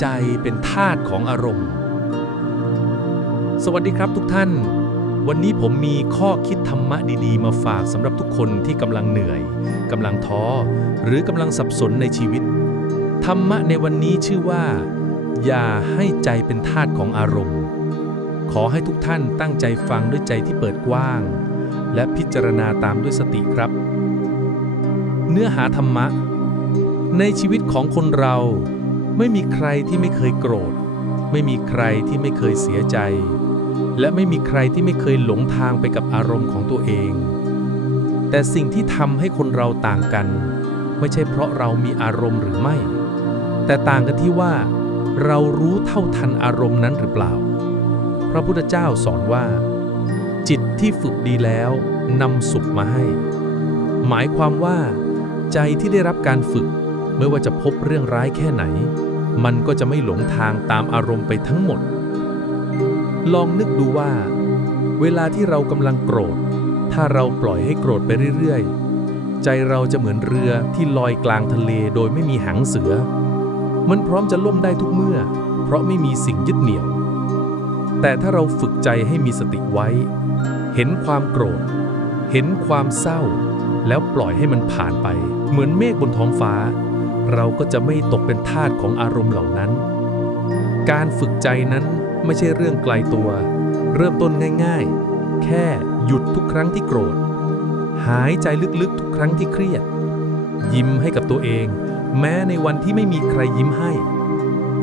ใจเป็นทาสของอารมณ์ สวัสดีครับทุกท่าน วันนี้ผมมีข้อคิดธรรมะดีๆ มาฝากสำหรับทุกคนที่กำลังเหนื่อยกำลังท้อ หรือกำลังสับสนในชีวิต ธรรมะในวันนี้ชื่อว่า อย่าให้ใจเป็นทาสของอารมณ์ ขอให้ทุกท่านตั้งใจฟังด้วยใจที่เปิดกว้าง และพิจารณาตามด้วยสติครับ เนื้อหาธรรมะ ในชีวิตของคนเรา ไม่มีใครที่ไม่เคยโกรธ ไม่มีใครที่ไม่เคยเสียใจ และไม่มีใครที่ไม่เคยหลงทางไปกับอารมณ์ของตัวเอง แต่สิ่งที่ทำให้คนเราต่างกัน ไม่ใช่เพราะเรามีอารมณ์หรือไม่ แต่ต่างกันที่ว่า เรารู้เท่าทันอารมณ์นั้นหรือเปล่า พระพุทธเจ้าสอนว่า จิตที่ฝึกดีแล้วนำสุขมาให้ หมายความว่า ใจที่ได้รับการฝึกไม่ว่าจะพบเรื่องร้ายแค่ไหน มันก็จะไม่หลงทางตามอารมณ์ไปทั้งหมด ลองนึกดูว่า เวลาที่เรากำลังโกรธ ถ้าเราปล่อยให้โกรธไปเรื่อยๆ ใจเราจะเหมือนเรือที่ลอยกลางทะเลโดยไม่มีหางเสือ มันพร้อมจะล่มได้ทุกเมื่อ เพราะไม่มีสิ่งยึดเหนี่ยว แต่ถ้าเราฝึกใจให้มีสติไว้ เห็นความโกรธ เห็นความเศร้า แล้วปล่อยให้มันผ่านไป เหมือนเมฆบนท้องฟ้า เราก็จะไม่ตกเป็นทาสของอารมณ์เหล่านั้น การฝึกใจนั้นไม่ใช่เรื่องไกลตัว เริ่มต้นง่ายๆ แค่หยุดทุกครั้งที่โกรธ หายใจลึกๆทุกครั้งที่เครียด ยิ้มให้กับตัวเอง แม้ในวันที่ไม่มีใครยิ้มให้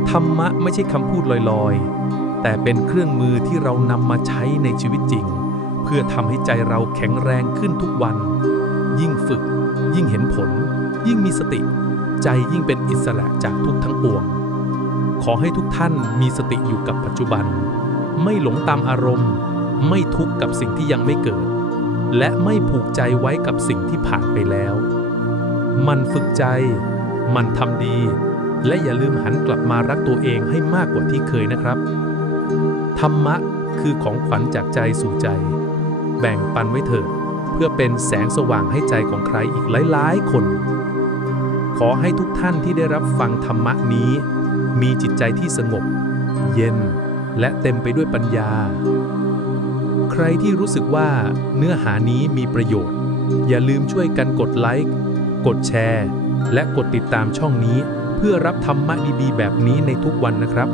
ธรรมะไม่ใช่คำพูดลอยๆ แต่เป็นเครื่องมือที่เรานำมาใช้ในชีวิตจริง เพื่อทำให้ใจเราแข็งแรงขึ้นทุกวัน ยิ่งฝึก ยิ่งเห็นผล ยิ่งมีสติ ใจยิ่งเป็นอิสระจากทุกทั้งปวง ขอให้ทุกท่านมีสติอยู่กับปัจจุบัน ไม่หลงตามอารมณ์ ไม่ทุกข์กับสิ่งที่ยังไม่เกิด และไม่ผูกใจไว้กับสิ่งที่ผ่านไปแล้ว มันฝึกใจ มันทำดี และอย่าลืมหันกลับมารักตัวเองให้มากกว่าที่เคยนะครับ ธรรมะคือของขวัญจากใจสู่ใจ แบ่งปันไว้เถิดเพื่อเป็นแสงสว่างให้ใจของใครอีกหลายๆ คน ขอให้ทุกท่านที่ได้รับฟังธรรมะนี้ มีจิตใจที่สงบ เย็น และเต็มไปด้วยปัญญา ใครที่รู้สึกว่าเนื้อหานี้มีประโยชน์ อย่าลืมช่วยกันกดไลค์กดแชร์ และกดติดตามช่องนี้ เพื่อรับธรรมะดีๆ แบบนี้ในทุกวันนะครับ